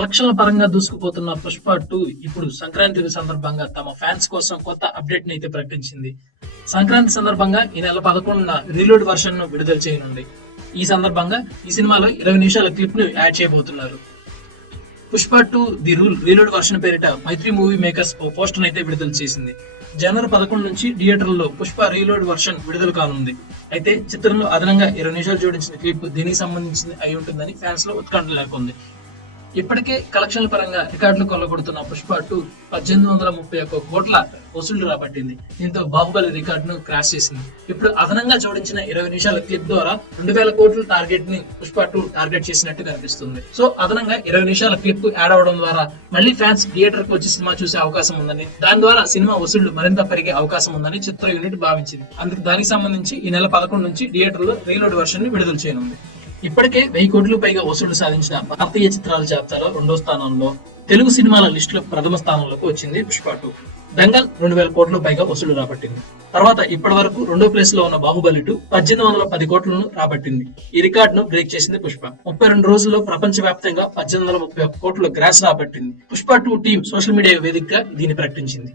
కలెక్షన్ల పరంగా దూసుకుపోతున్న పుష్ప 2 ఇప్పుడు సంక్రాంతి సందర్భంగా తమ ఫ్యాన్స్ కోసం కొత్త అప్డేట్ ని అయితే ప్రకటించింది. సంక్రాంతి సందర్భంగా ఈ నెల 11న రీలోడ్ వర్షన్ ను విడుదల చేయనుంది. ఈ సందర్భంగా ఈ సినిమాలో 20 నిమిషాల క్లిప్ ను యాడ్ చేయబోతున్నారు. Pushpa 2 the rule reload version పేరిట మైత్రి మూవీ మేకర్స్ ఓ పోస్టర్ అయితే విడుదల చేసింది. జనవరి 11 నుంచి థియేటర్లలో పుష్ప రీలోడ్ వర్షన్ విడుదల కానుంది. అయితే చిత్రంలో అదనంగా 20 నిమిషాలు జోడించిన క్లిప్ దీనికి సంబంధించింది అయి ఉంటుందని ఫ్యాన్స్ లో ఉత్కంఠ నెలకొంది. ఇప్పటికే కలెక్షన్ల పరంగా రికార్డులు కొల్లగొడుతున్న పుష్ప 2 1831 కోట్ల వసూళ్లు రాబట్టింది. దీంతో బాహుబలి రికార్డును క్రాష్ చేసింది. ఇప్పుడు అదనంగా జోడించిన 20 నిమిషాల క్లిప్ ద్వారా 2000 కోట్ల టార్గెట్ ని పుష్ప 2 టార్గెట్ చేసినట్టు కనిపిస్తుంది. సో అదనంగా 20 నిమిషాల క్లిప్ యాడ్ అవడం ద్వారా మళ్ళీ ఫ్యాన్స్ థియేటర్ కు వచ్చి సినిమా చూసే అవకాశం ఉందని, దాని ద్వారా సినిమా వసూళ్లు మరింత పెరిగే అవకాశం ఉందని చిత్ర యూనిట్ భావించింది. అందుకు దానికి సంబంధించి ఈ నెల 11 నుంచి థియేటర్ లో రీలోడ్ వర్షన్ ని విడుదల చేయనుంది. ఇప్పటికే 1000 కోట్ల పైగా వసూళ్లు సాధించిన భారతీయ చిత్రాల జాబితాలో 2వ స్థానంలో, తెలుగు సినిమాల లిస్టులో ప్రథమ స్థానంలోకి వచ్చింది పుష్ప 2. దంగల్ 2000 కోట్ల పైగా వసూళ్లు రాబట్టింది. తర్వాత ఇప్పటి వరకు 2వ ప్లేస్ లో ఉన్న బాహుబలి 2 1810 కోట్లను రాబట్టింది. ఈ రికార్డ్ ను బ్రేక్ చేసింది పుష్ప. 32 రోజుల్లో ప్రపంచ వ్యాప్తంగా 1831 కోట్ల గ్రాస్ రాబట్టింది. పుష్ప 2 టీం సోషల్ మీడియా వేదికగా దీన్ని ప్రకటించింది.